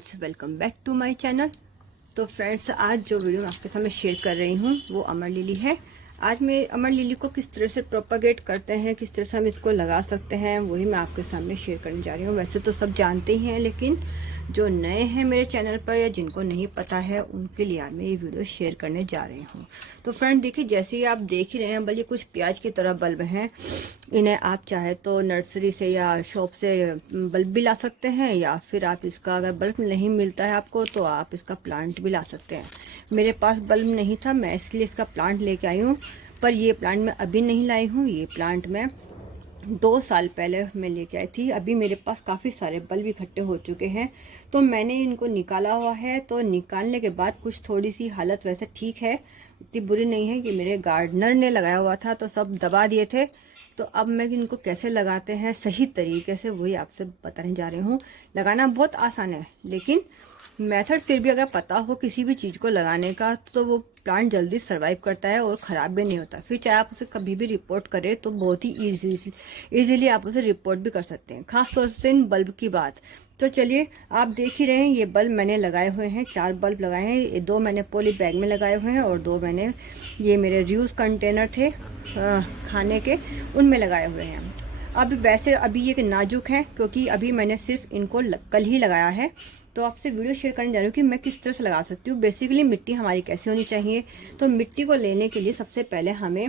Friends, welcome back to my channel. तो friends, आज जो वीडियो मैं आपके सामने शेयर कर रही हूँ वो अमर लिली है। आज मैं अमर लिली को किस तरह से प्रोपागेट करते हैं, किस तरह से हम इसको लगा सकते हैं, वही मैं आपके सामने शेयर करने जा रही हूँ। वैसे तो सब जानते ही हैं, लेकिन जो नए हैं मेरे चैनल पर या जिनको नहीं पता है उनके लिए आज मैं ये वीडियो शेयर करने जा रही हूँ। तो फ्रेंड देखिए, जैसे ही आप देख ही रहे हैं, बल्कि कुछ प्याज की तरह बल्ब हैं। इन्हें आप चाहे तो नर्सरी से या शॉप से बल्ब भी ला सकते हैं, या फिर आप इसका अगर बल्ब नहीं मिलता है आपको तो आप इसका प्लांट भी ला सकते हैं। मेरे पास बल्ब नहीं था, मैं इसलिए इसका प्लांट लेके आई हूँ। पर ये प्लांट मैं अभी नहीं लाई हूँ, ये प्लांट मैं 2 साल पहले मैं लेके आई थी। अभी मेरे पास काफ़ी सारे बल्ब इकट्ठे हो चुके हैं, तो मैंने इनको निकाला हुआ है। तो निकालने के बाद कुछ थोड़ी सी हालत वैसे ठीक है, इतनी बुरी नहीं है। कि मेरे गार्डनर ने लगाया हुआ था तो सब दबा दिए थे। तो अब मैं इनको कैसे लगाते हैं सही तरीके से वही आपसे बताने जा रही हूँ। लगाना बहुत आसान है, लेकिन मेथड फिर भी अगर पता हो किसी भी चीज़ को लगाने का तो वो प्लांट जल्दी सरवाइव करता है और ख़राब भी नहीं होता। फिर चाहे आप उसे कभी भी रिपोर्ट करें तो बहुत ही इजीली आप उसे रिपोर्ट भी कर सकते हैं, खास तौर से इन बल्ब की बात। तो चलिए, आप देख ही रहे हैं, ये बल्ब मैंने लगाए हुए हैं, 4 बल्ब लगाए हैं। 2 मैंने पॉली बैग में लगाए हुए हैं और 2 मैंने, ये मेरे रीयूज कंटेनर थे खाने के, उनमें लगाए हुए हैं। अब वैसे अभी ये नाजुक हैं, क्योंकि अभी मैंने सिर्फ इनको कल ही लगाया है। तो आपसे वीडियो शेयर करने जा रही हूँ कि मैं किस तरह से लगा सकती हूँ। बेसिकली मिट्टी हमारी कैसे होनी चाहिए। तो मिट्टी को लेने के लिए सबसे पहले हमें,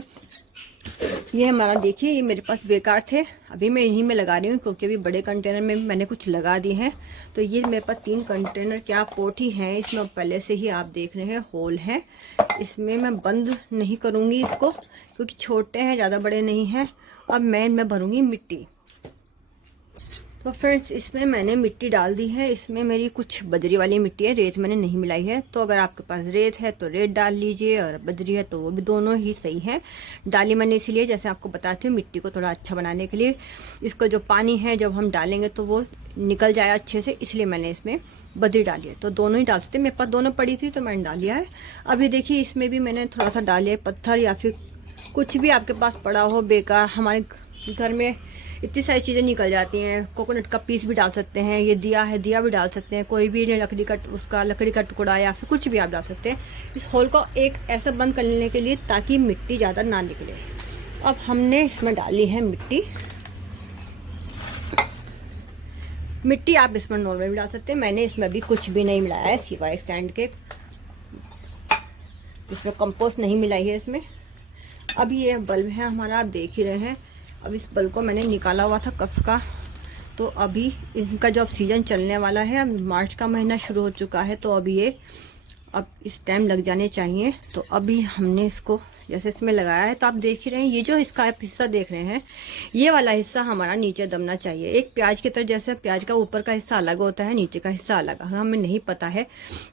ये हमारा देखिए, ये मेरे पास बेकार थे, अभी मैं इन्हीं में लगा रही हूँ, क्योंकि अभी बड़े कंटेनर में मैंने कुछ लगा दिए हैं। तो ये मेरे पास 3 कंटेनर क्या पोट ही हैं। इसमें पहले से ही आप देख रहे हैं होल हैं। इसमें मैं बंद नहीं करूँगी इसको, क्योंकि छोटे हैं, ज़्यादा बड़े नहीं हैं। अब मैं भरूँगी मिट्टी। तो फ्रेंड्स, इसमें मैंने मिट्टी डाल दी है। इसमें मेरी कुछ बजरी वाली मिट्टी है, रेत मैंने नहीं मिलाई है। तो अगर आपके पास रेत है तो रेत डाल लीजिए, और बजरी है तो वो भी, दोनों ही सही है। डाली मैंने इसीलिए, जैसे आपको बताती हूँ, मिट्टी को थोड़ा अच्छा बनाने के लिए। इसका जो पानी है जब हम डालेंगे तो वो निकल जाए अच्छे से, इसलिए मैंने इसमें बजरी डाली है। तो दोनों ही डाल सकते, मेरे पास दोनों पड़ी थी तो मैंने डाल लिया है। अभी देखिए, इसमें भी मैंने थोड़ा सा डालिए पत्थर, या फिर कुछ भी आपके पास पड़ा हो बेकार। हमारे घर में इतनी सारी चीज़ें निकल जाती हैं। कोकोनट का पीस भी डाल सकते हैं, ये दिया है, दिया भी डाल सकते हैं, कोई भी लकड़ी का टुकड़ा, या फिर कुछ भी आप डाल सकते हैं इस होल को एक ऐसा बंद कर लेने के लिए, ताकि मिट्टी ज़्यादा ना निकले। अब हमने इसमें डाली है मिट्टी। मिट्टी आप इसमें नॉर्मल भी डाल सकते हैं, मैंने इसमें अभी कुछ भी नहीं मिलाया है सिवाय सैंड के। इसमें कंपोस्ट नहीं मिलाई है इसमें। अब ये बल्ब है हमारा, आप देख ही रहे हैं। अब इस बल्ब को मैंने निकाला हुआ था कस का। तो अभी इनका जो अब सीज़न चलने वाला है, अब मार्च का महीना शुरू हो चुका है, तो अभी ये अब इस टाइम लग जाने चाहिए। तो अभी हमने इसको जैसे इसमें लगाया है, तो आप देख ही रहे हैं, ये जो इसका आप हिस्सा देख रहे हैं, ये वाला हिस्सा हमारा नीचे दबना चाहिए। एक प्याज की तरह, जैसे प्याज का ऊपर का हिस्सा अलग होता है, नीचे का हिस्सा अलग। हमें नहीं पता है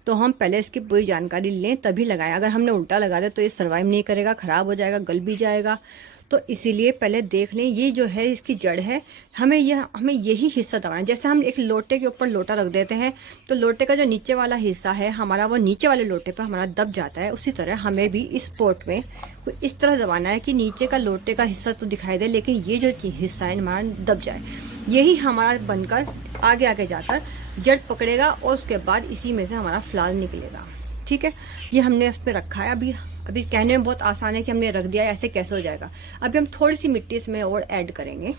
तो हम पहले इसकी पूरी जानकारी लें तभी लगाएं। अगर हमने उल्टा लगा दिया तो ये सर्वाइव नहीं करेगा, ख़राब हो जाएगा, गल भी जाएगा। तो इसीलिए पहले देख लें, ये जो है इसकी जड़ है, हमें यही हिस्सा दबाना है। जैसे हम एक लोटे के ऊपर लोटा रख देते हैं तो लोटे का जो नीचे वाला हिस्सा है हमारा, वो नीचे वाले लोटे पर हमारा दब जाता है। उसी तरह हमें भी इस पोट में इस तरह दबाना है कि नीचे का लोटे का हिस्सा तो दिखाई दे, लेकिन ये जो हिस्सा है हमारा दब जाए। यही हमारा बनकर आगे आगे जाकर जड़ पकड़ेगा, और उसके बाद इसी में से हमारा फ्लावर निकलेगा। ठीक है, ये हमने इस पर रखा है। अभी कहने में बहुत आसान है कि हमने रख दिया है, ऐसे कैसे हो जाएगा। अभी हम थोड़ी सी मिट्टी इसमें और ऐड करेंगे।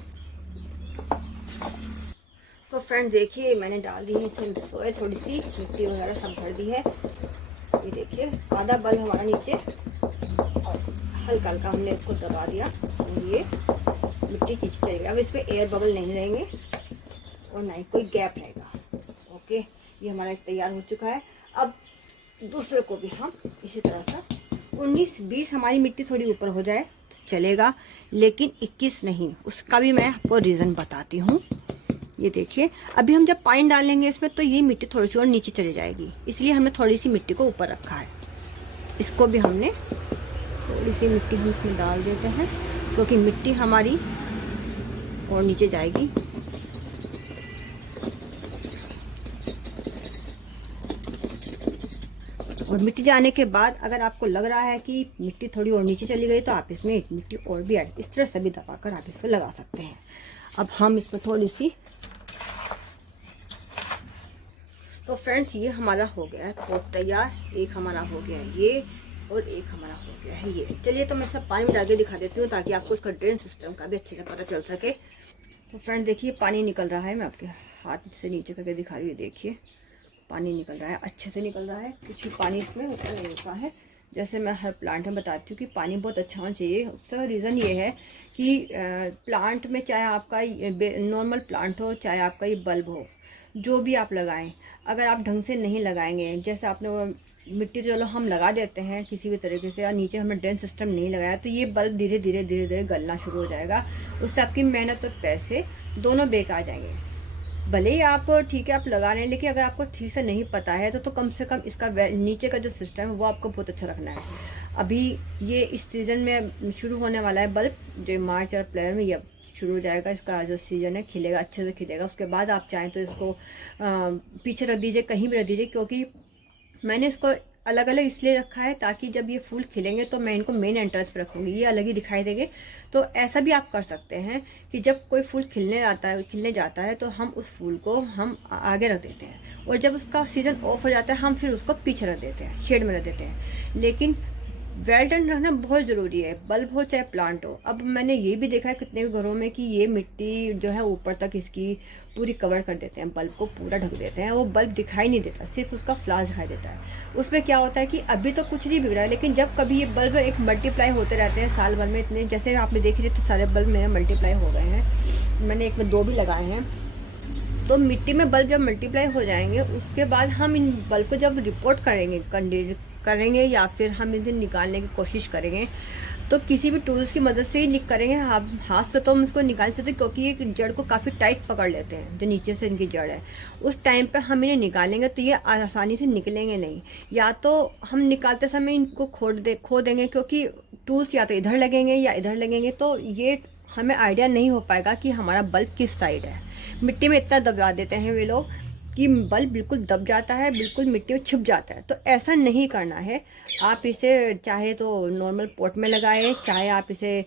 तो फ्रेंड्स देखिए, मैंने डाल दी है इसमें सोए, थोड़ी सी मिट्टी वगैरह सब भर दी है। ये देखिए, आधा बल्ब हमारा नीचे, और हल्का हल्का हमने इसको दबा दिया, और ये मिट्टी खींच जाएगी। अब इसमें एयर बबल नहीं रहेंगे और ना ही कोई गैप रहेगा। ओके, ये हमारा तैयार हो चुका है। अब दूसरे को भी हम इसी तरह से 19-20 हमारी मिट्टी थोड़ी ऊपर हो जाए तो चलेगा, लेकिन 21 नहीं। उसका भी मैं आपको रीज़न बताती हूँ। ये देखिए, अभी हम जब पानी डालेंगे इसमें तो ये मिट्टी थोड़ी सी और नीचे चली जाएगी, इसलिए हमने थोड़ी सी मिट्टी को ऊपर रखा है। इसको भी हमने थोड़ी सी मिट्टी हम इसमें डाल देते हैं, क्योंकि मिट्टी हमारी और नीचे जाएगी। और मिट्टी जाने के बाद अगर आपको लग रहा है कि मिट्टी थोड़ी और नीचे चली गई, तो आप इसमें मिट्टी और भी ऐड, इस तरह से भी दबाकर आप इसको लगा सकते हैं। अब हम इसमें थोड़ी सी तो फ्रेंड्स ये हमारा हो गया है पॉट तैयार। एक हमारा हो गया है ये और एक हमारा हो गया है ये। चलिए तो मैं सब पानी में डाल के दिखा देती हूँ ताकि आपको उसका ड्रेन सिस्टम का भी अच्छे से पता चल सके। तो फ्रेंड देखिए पानी निकल रहा है, मैं आपके हाथ से नीचे करके दिखा रही हूँ। देखिए पानी निकल रहा है, अच्छे से निकल रहा है, कुछ भी पानी इसमें ऊपर नहीं रुका है। जैसे मैं हर प्लांट में बताती हूँ कि पानी बहुत अच्छा होना चाहिए। उसका रीज़न ये है कि प्लांट में चाहे आपका नॉर्मल प्लांट हो चाहे आपका ये बल्ब हो, जो भी आप लगाएं, अगर आप ढंग से नहीं लगाएंगे, जैसे आपने वो मिट्टी चलो हम लगा देते हैं किसी भी तरीके से और नीचे हमने ड्रेन सिस्टम नहीं लगाया तो ये बल्ब धीरे धीरे गलना शुरू हो जाएगा। उससे आपकी मेहनत और पैसे दोनों बेकार जाएंगे। भले ही आप ठीक है आप लगा रहे हैं, लेकिन अगर आपको ठीक से नहीं पता है तो कम से कम इसका नीचे का जो सिस्टम है वो आपको बहुत अच्छा रखना है। अभी ये इस सीज़न में शुरू होने वाला है बल्ब, जो मार्च और अप्रैल में ये शुरू हो जाएगा। इसका जो सीज़न है खिलेगा, अच्छे से खिलेगा। उसके बाद आप चाहें तो इसको पीछे रख दीजिए, कहीं भी रख दीजिए, क्योंकि मैंने इसको अलग अलग इसलिए रखा है ताकि जब ये फूल खिलेंगे तो मैं इनको मेन एंट्रेंस पे रखूंगी, ये अलग ही दिखाई देंगे। तो ऐसा भी आप कर सकते हैं कि जब कोई फूल खिलने जाता है तो हम उस फूल को हम आगे रख देते हैं और जब उसका सीजन ऑफ हो जाता है हम फिर उसको पीछे रख देते हैं, शेड में रख देते हैं। लेकिन वेल डन रहना बहुत ज़रूरी है, बल्ब हो चाहे प्लांट हो। अब मैंने ये भी देखा है कितने घरों में कि ये मिट्टी जो है ऊपर तक इसकी पूरी कवर कर देते हैं, बल्ब को पूरा ढक देते हैं, वो बल्ब दिखाई नहीं देता, सिर्फ उसका फ्लावर दिखाई देता है। उसमें क्या होता है कि अभी तो कुछ नहीं बिगड़ा है, लेकिन जब कभी ये बल्ब एक मल्टीप्लाई होते रहते हैं साल भर में, इतने जैसे आपने देख रहे तो सारे बल्ब मेरे मल्टीप्लाई हो गए हैं। मैंने एक में 2 भी लगाए हैं। तो मिट्टी में बल्ब जब मल्टीप्लाई हो जाएंगे उसके बाद हम इन बल्ब को जब रिपोर्ट करेंगे या फिर हम इसे निकालने की कोशिश करेंगे तो किसी भी टूल्स की मदद से ही करेंगे। हाथ से तो हम इसको निकाल सकते, क्योंकि ये जड़ को काफ़ी टाइट पकड़ लेते हैं, जो नीचे से इनकी जड़ है। उस टाइम पे हम इन्हें निकालेंगे तो ये आसानी से निकलेंगे नहीं, या तो हम निकालते समय इनको खो देंगे, क्योंकि टूल्स या तो इधर लगेंगे या इधर लगेंगे, तो ये हमें आइडिया नहीं हो पाएगा कि हमारा बल्ब किस साइड है। मिट्टी में इतना दबा देते हैं वे लोग कि बल्ब बिल्कुल दब जाता है, बिल्कुल मिट्टी में छुप जाता है। तो ऐसा नहीं करना है। आप इसे चाहे तो नॉर्मल पॉट में लगाएं, चाहे आप इसे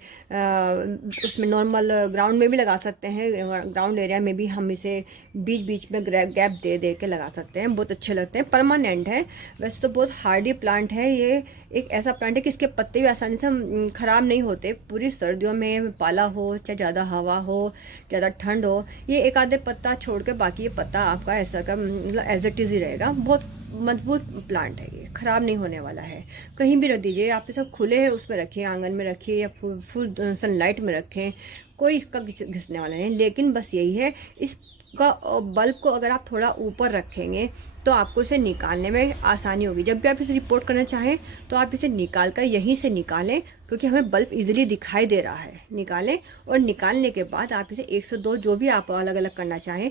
उसमें नॉर्मल ग्राउंड में भी लगा सकते हैं। ग्राउंड एरिया में भी हम इसे बीच बीच में गैप दे दे के लगा सकते हैं, बहुत अच्छे लगते हैं, परमानेंट है। वैसे तो बहुत हार्डी प्लांट है ये, एक ऐसा प्लांट है कि इसके पत्ते भी आसानी से ख़राब नहीं होते। पूरी सर्दियों में पाला हो चाहे ज़्यादा हवा हो, ज़्यादा ठंड हो, ये एक आधे पत्ता छोड़ के बाकी ये पत्ता आपका ऐसा का मतलब एज इट इज़ ही रहेगा। बहुत मजबूत प्लांट है ये, ख़राब नहीं होने वाला है। कहीं भी रख दीजिए, आप इसे खुले है उसमें रखिए, आंगन में रखिए या फुल सनलाइट में रखें, कोई इसका घिसने वाला नहीं। लेकिन बस यही है, इसका बल्ब को अगर आप थोड़ा ऊपर रखेंगे तो आपको इसे निकालने में आसानी होगी। जब भी आप इसे रिपोर्ट करना चाहें तो आप इसे निकाल कर यहीं से निकालें, क्योंकि हमें बल्ब इजीली दिखाई दे रहा है। निकालें और निकालने के बाद आप इसे 1 से 2 जो भी आप अलग अलग करना चाहें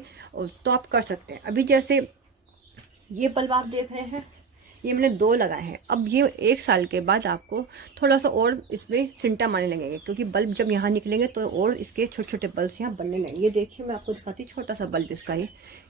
तो आप कर सकते हैं। अभी जैसे ये बल्ब आप देख रहे हैं, ये मैंने 2 लगाए हैं। अब ये 1 साल के बाद आपको थोड़ा सा और इसमें सिंटा मारने लगेंगे, क्योंकि बल्ब जब यहाँ निकलेंगे तो और इसके छोटे छोटे बल्ब यहाँ बनने लगेंगे। ये देखिए मैं आपको दिखाती हूँ, छोटा सा बल्ब इसका ये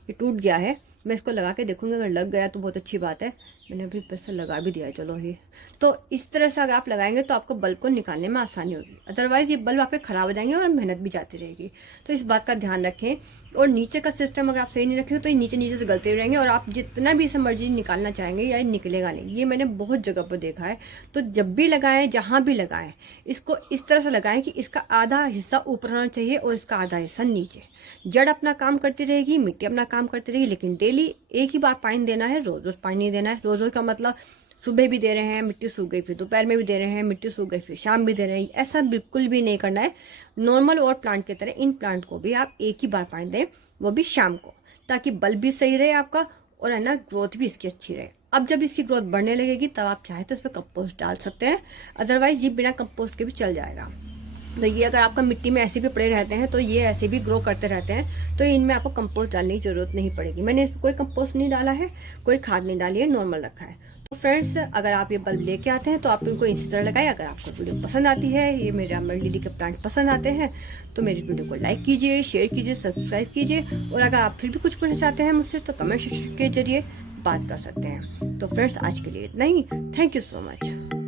टूट गया है। मैं इसको लगा के देखूंगी, अगर लग गया तो बहुत अच्छी बात है। मैंने अभी बस लगा भी दिया है, चलो ये। तो इस तरह से अगर आप लगाएंगे तो आपको बल्ब को निकालने में आसानी होगी, अदरवाइज ये बल्ब आपके ख़राब हो जाएंगे और मेहनत भी जाती रहेगी। तो इस बात का ध्यान रखें। और नीचे का सिस्टम अगर आप सही नहीं रखेंगे तो ये नीचे से गलते रहेंगे और आप जितना भी इसे मर्जी निकालना चाहेंगे या निकलेगा नहीं। ये मैंने बहुत जगह पर देखा है। तो जब भी लगाएं, जहाँ भी लगाएं, इसको इस तरह से लगाएं कि इसका आधा हिस्सा ऊपर होना चाहिए और इसका आधा हिस्सा नीचे। जड़ अपना काम करती रहेगी, मिट्टी अपना काम करती रहेगी, लेकिन डेली एक ही बार पानी देना है, रोज रोज पानी नहीं देना है। रोज रोज का मतलब सुबह भी दे रहे हैं, मिट्टी सूख गई, फिर दोपहर में भी दे रहे हैं, मिट्टी सूख गई, फिर शाम भी दे रहे हैं। ऐसा बिल्कुल भी नहीं करना है। नॉर्मल और प्लांट की तरह इन प्लांट को भी आप एक ही बार पानी दें, वो भी शाम को, ताकि बल्ब भी सही रहे आपका और है ना ग्रोथ भी इसकी अच्छी रहे। अब जब इसकी ग्रोथ बढ़ने लगेगी तब आप चाहे तो इस पर कंपोस्ट डाल सकते हैं, अदरवाइज ये बिना कंपोस्ट के भी चल जाएगा। तो ये अगर आपका मिट्टी में ऐसे भी पड़े रहते हैं तो ये ऐसे भी ग्रो करते रहते हैं, तो इनमें आपको कंपोस्ट डालने की जरूरत नहीं पड़ेगी। मैंने कोई कंपोस्ट नहीं डाला है, कोई खाद नहीं डाली है, नॉर्मल रखा है। तो फ्रेंड्स, अगर आप ये बल्ब लेके आते हैं तो आप इनको इस तरह लगाएं। अगर आपको वीडियो पसंद आती है, ये मेरे अमर लिली के प्लांट पसंद आते हैं, तो मेरी वीडियो को लाइक कीजिए, शेयर कीजिए, सब्सक्राइब कीजिए। और अगर आप फिर भी कुछ पूछना चाहते हैं मुझसे तो कमेंट के जरिए बात कर सकते हैं। तो फ्रेंड्स, आज के लिए इतना ही। Thank you so much.